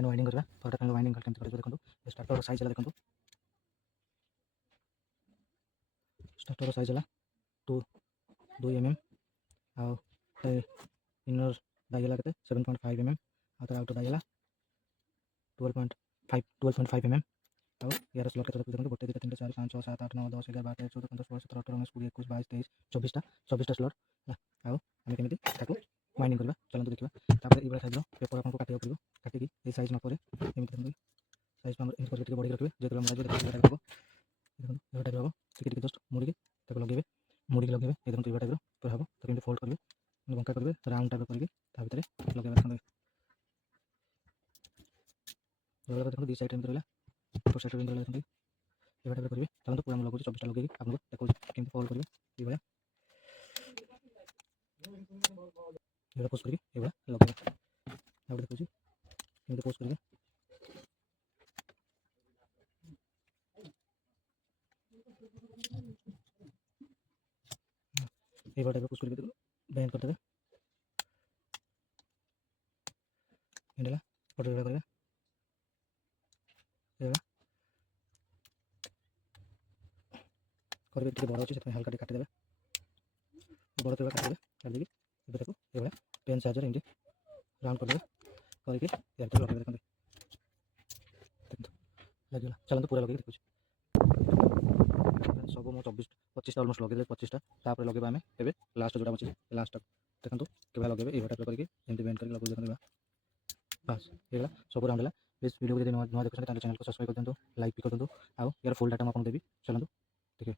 ଫ୍ୟାନ୍ ୱାଇଣ୍ଡିଂ କରିବା। ଫରଟା ଫ୍ୟାନ୍ ୱାଇଣ୍ଡିଂ କେମିତି କରିବେ ଦେଖନ୍ତୁ। ଷ୍ଟାର୍ଟର ସାଇଜ୍ ହେଲା ଦେଖନ୍ତୁ। ଷ୍ଟାର୍ଟର ସାଇଜ୍ ହେଲା 2 mm ଆଉ ଇନର ଡାଇ ହେଲା କେତେ 7.5 mm ଆଉ ତାର ଆଉଟର ଡାଇ ହେଲା 12.5 mm ଆଉ यार स्लॉट केते देखंतु 1 2 3 4 5 6 7 8 9 10 11 12 13 14 15 16 17 18 19 20 21 22 23 24टा स्लॉट ଆଉ ଆମେ କେମିତି ତାକୁ ୱାଇଣ୍ଡିଂ କରିବା ଚଲନ୍ତୁ ଦେଖିବା। ତାପରେ ଏଇଭଳିଆ ସାଇଜ୍ର ପେପର ଆପଣଙ୍କୁ କାଟିବାକୁ ପଡ଼ିବ। କାଟିକି ଏଇ ସାଇଜ୍ ମାପରେ ଏମିତି ଦେଖନ୍ତୁ ସାଇଜ୍ ଆମର ଏମିତି କରିକି ଟିକେ ବଢ଼ିକି ରଖିବେ। ଯେତେବେଳେ ମୋଡ଼ା ଯିବ ଦେଖନ୍ତୁ ଏଇଟା ହେବ ଦେଖନ୍ତୁ ଏଇଟା ଟାଇପ୍ ହେବ ଟିକେ ଟିକେ ଜଷ୍ଟ ମୁଡ଼ିକି ତାକୁ ଲଗେଇବେ। ମୁଡ଼ିକି ଲଗେଇବେ ଏ ଦେଖନ୍ତୁ ଏଇଟା ଟାଇପ୍ର ପୁରା ହେବ। ତାକୁ ଏମିତି ଫୋଲ୍ଡ କରିବେ ବଙ୍କା କରିବେ ରାଉଣ୍ଡ ଟାଇପ୍ର କରିକି ତା ଭିତରେ ଲଗେଇବା ଦେଖନ୍ତୁ। ଦେଖନ୍ତୁ ଦୁଇ ସାଇଡ଼୍ ଏମିତି ରହିଲା ଏପଟ ସାଇଡ଼୍ରେ ଏମିତି ରହିଲା ଦେଖନ୍ତୁ ଏଇଭଳିଆ ଟାଇପ୍ର କରିବେ। ଚାଲନ୍ତୁ ପୁରା ମୁଁ ଲଗାଉଛି 24ଟା ଲଗେଇକି ଆପଣଙ୍କୁ ଦେଖାଉଛି କେମିତି ଫୋଲ୍ଡ କରିବେ। ଏଇଭଳିଆ ପୋଷ୍ଟ କରିକି ଏଇଭଳିଆ ଲଗେଇବା। ଆଉ ଗୋଟେ ଦେଖାଉଛି କେମିତି ପୋଷ୍ଟ କରିବେ। এইভাবে টাইপের পুশ করে দেবেন ব্যান্ড করতে হবে এন্ডলা ফটো এভাবে করবে এভাবে করবে ଟିକେ বড় ଅଛି ସେଥିପାଇଁ ହାଲକା ଟିକେ କାଟିଦେବେ ବଡ଼ ଥିବା କାଟିଦେବେ କାଟିଦେଇକି ଏବେ ତାକୁ ଏଭଳିଆ ପେନ୍ ସାହାଯ୍ୟରେ ଏମିତି ରାଉଣ୍ଡ କରିଦେବେ କରିକି ଏୟାର ଲଗେଇବେ ଦେଖନ୍ତୁ ଲାଗିଗଲା। ଚାଲନ୍ତୁ ପୁରା ଲଗେଇକି ଦେଖୁଛି ସବୁ ମୁଁ 25ଟା ଅଲମୋଷ୍ଟ ଲଗେଇଦେଲି 25ଟା ତାପରେ ଲଗେଇବା ଆମେ ଏବେ ଲାଷ୍ଟ ଯେଉଁଟା ଅଛି ଲାଷ୍ଟଟା ଦେଖନ୍ତୁ କେବେ ଲଗେଇବେ ଏଇଭଳିଆ ଟାଇପ୍ର କରିକି ଏମିତି ବେଣ୍ଡ କରିକି ଲଗେଇ ଦେଖନ୍ତୁ ବାସ୍ ହେଇଗଲା ସବୁ ରାଉଣ୍ଡ ହେଲା। ପ୍ଲିଜ୍ ଭିଡ଼ିଓକୁ ଯଦି ନୂଆ ଦେଖୁଛନ୍ତି ତାହେଲେ ଚ୍ୟାନେଲକୁ ସବସ୍କ୍ରାଇବ୍ କରିଦିଅନ୍ତୁ ଲାଇକ୍ ବି କରିଦିଅନ୍ତୁ ଆଉ ୟାର ଫୁଲ୍ ଡାଟା ମୁଁ ଆପଣଙ୍କୁ ଦେବି ଚାଲନ୍ତୁ ଦେଖିବେ।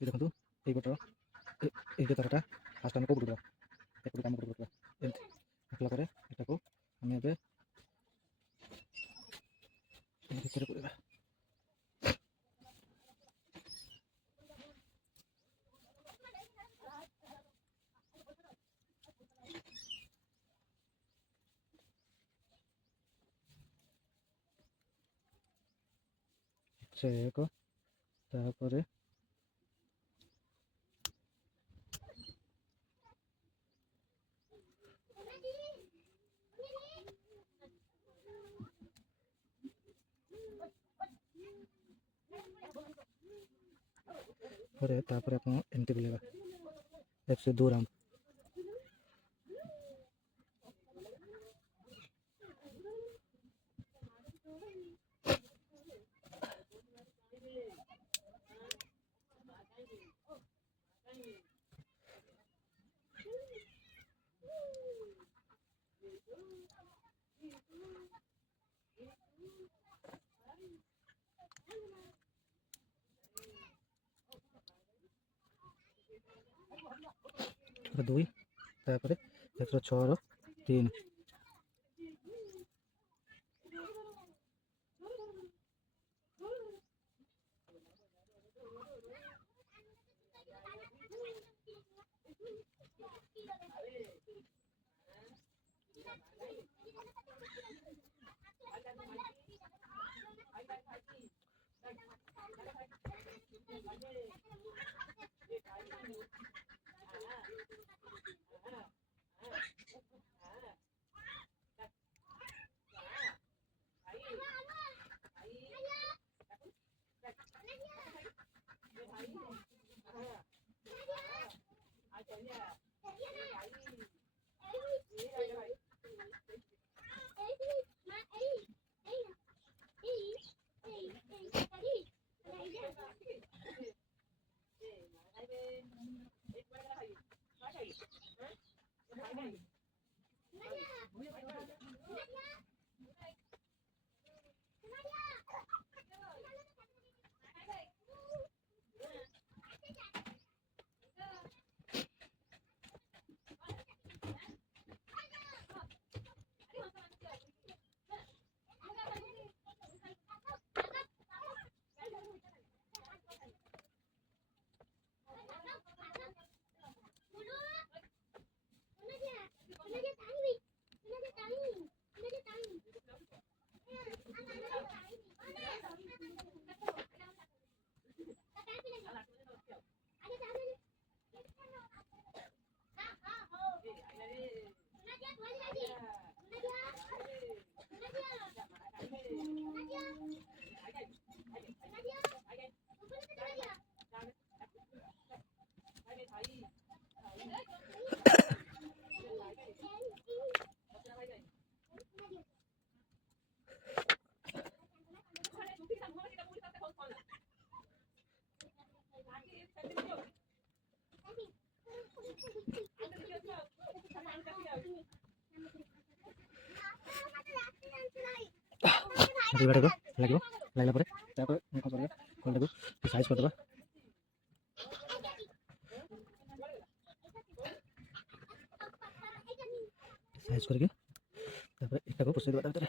देखो यपटर ये तारटा फास्ट आम कौट एपट आम कौट एमती रखला यहाँ को आम ए भितर पड़ा एक तापर तापर आप एमती बुलेगा 1 से 2 राउंड दुई तापर 106 3 दुईटाको लाग्यो लाग्ला परे तापर कस गरे कलटाको साइज करदेबा साइज करके तापर एकटाको पसेदेबा ता भितरे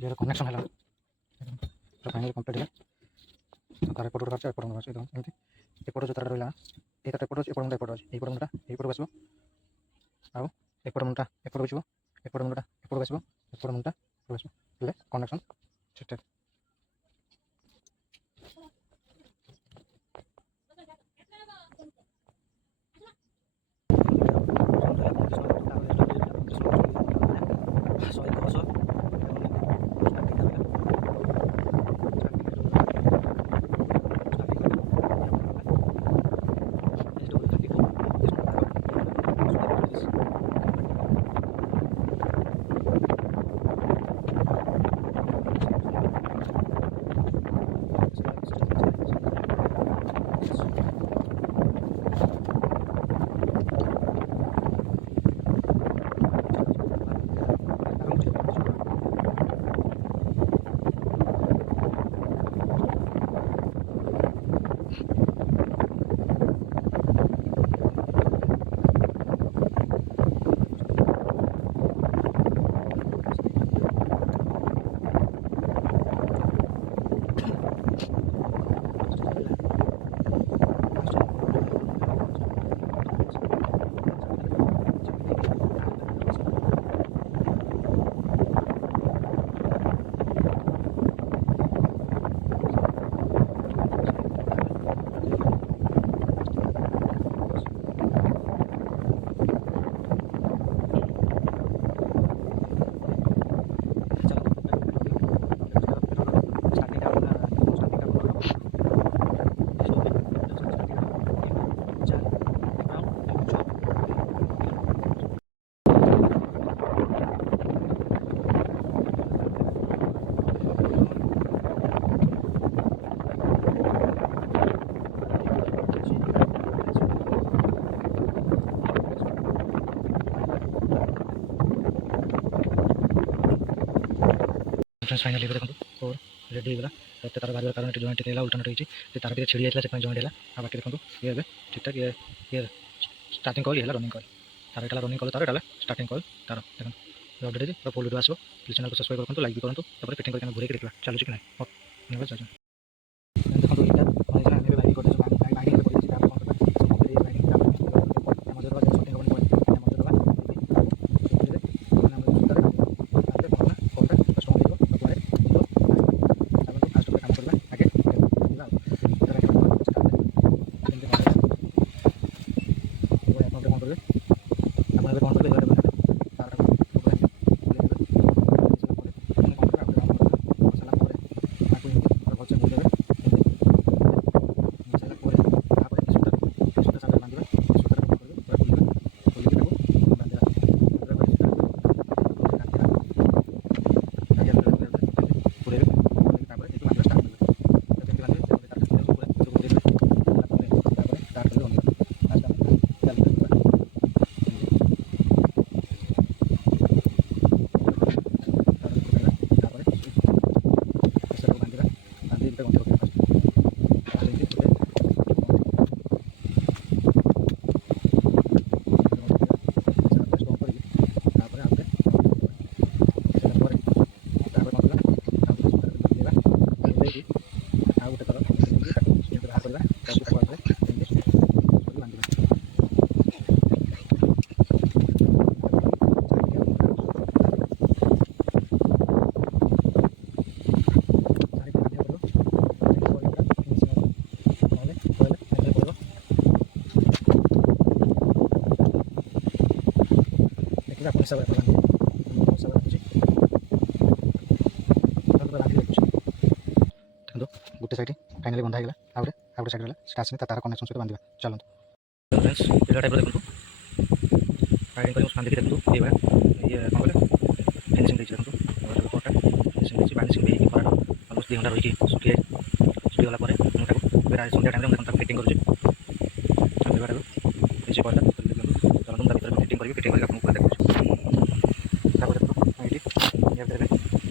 ये कनेक्शन है तो फाइनली कंप्लीट है तार एपट काट एपट अच्छे एकदम एमती एपट जो तार रहा ये एपट अच्छे एपट मुंडा एपट अच्छे एपट मुंडा एपट को आउ एपट मुंडा एपट को एपट मुंडा एपट को एपट मुंडा एपट कनेक्शन सेट फ्रेंड्स फाइनाली देखो फोर रेडी होगा तो तार बाहर कारण जॉइंट थे उल्टा नट होती तार टे छिड़ी जाता से जॉइंट है आ बाकी देखो ये ठीक ठाक ये स्टार्टिंग कॉल ये रनिंग कॉल तार एटा रनिंग कॉल तार एटा स्टार्टिंग कॉल तार देखो अपडेट है फुल वीडियो आसो प्लीज चैनल को सब्सक्राइब करूँ लाइक भी करूँ फिटिंग करके घूरी देखा चलुच कि ना धन्यवाद देखो यहाँ आम भी बाइक ଆପଣ ହିସାବରେ ବାନ୍ଧି ହିସାବରେ ରଖୁଛି ଦେଖନ୍ତୁ ଗୋଟେ ସାଇଡ଼ ଫାଇନାଲି ବନ୍ଧା ହେଇଗଲା ଆଉ ଗୋଟେ ସାଇଡ଼ ହେଲା ସେଟା ଆସିନି ତାର କନେକ୍ସନ୍ ସହିତ ବାନ୍ଧିବା ଚାଲନ୍ତୁ ଫ୍ରେଣ୍ଡସ୍ ଏଇଟା ଟାଇପ୍ର ଦେଖନ୍ତୁ ଫାଇଡ଼ିଂ କରି ବାନ୍ଧିକି ଦେଖନ୍ତୁ ଏଇଭଳିଆ ଇଏ କ'ଣ କଲେ ଫିନିସିଂ ଦେଇଛି ଦେଖନ୍ତୁ ପଟା ଫିନିସିଂ ଦେଇଛି ବାଇଣ୍ଡିଂ ବି ହେଇକି ଖରାଟା ଅଲମୋଷ୍ଟ 2 ଘଣ୍ଟା ରହିକି ଶୁଖିଗଲା ପରେ ମୁଁ ତାକୁ ସନ୍ଧ୍ୟା ଟାଇମ୍ରେ ମୁଁ ଦେଖନ୍ତୁ ତାକୁ ଫିଟିଂ କରୁଛି ଚାଲିବାଟାକୁ କିଛି କହିଲା ଚାଲନ୍ତୁ ତା ଭିତରେ ଫିଟିଂ କରିକି ଆପଣଙ୍କୁ ପୁରା ଦେଖୁଛି ତାପରେ ଏଇଠି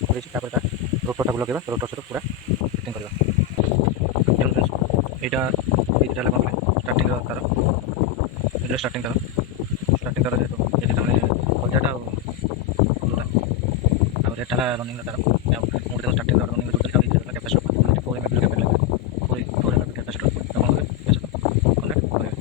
କରିଛି ତାପରେ ତା ରୋଟରଟାକୁ ଲଗାଇବା ରୋଟର ସହିତ ପୁରା ଫିଟିଂ କରିବା ଏଇଟା ହେଲା କ'ଣ ଷ୍ଟାର୍ଟିଂର ତାର ଏଇଟା ଷ୍ଟାର୍ଟିଂ ତାର ଯେହେତୁ ଏଠି ତାମାନେ କଲଜାଟା ଆଉ ଫୁଲଟା ଆଉ ରେଟ୍ ହେଲା ରନିଂର ତାର ଆଉ ମୁଁ ଦେଖ ଷ୍ଟାର୍ଟିଂର ରନିଂ ଯେଉଁଟା କ୍ୟାପାସିଟର 4 MB କ୍ୟାପାସିଟର 4 MB କ୍ୟାପାସିଟର ଆପଣ କନେକ୍ଟ କରିବେ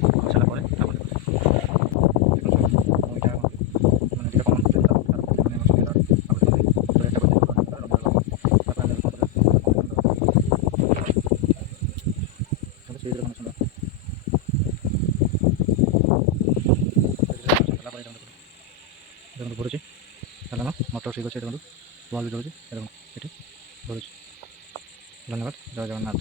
କରିସାରିଲା ପରେ ତାପରେ ଦେଖନ୍ତୁ ଘୁରୁଛି ଚାଲନ ମୋଟର ଠିକ୍ ଅଛି ଦେଖନ୍ତୁ ବଲ୍ ବି ଦେଉଛି ଦେଖନ୍ତୁ ଏଠି ଘୁରୁଛି ଧନ୍ୟବାଦ ଜୟ ଜଗନ୍ନାଥ।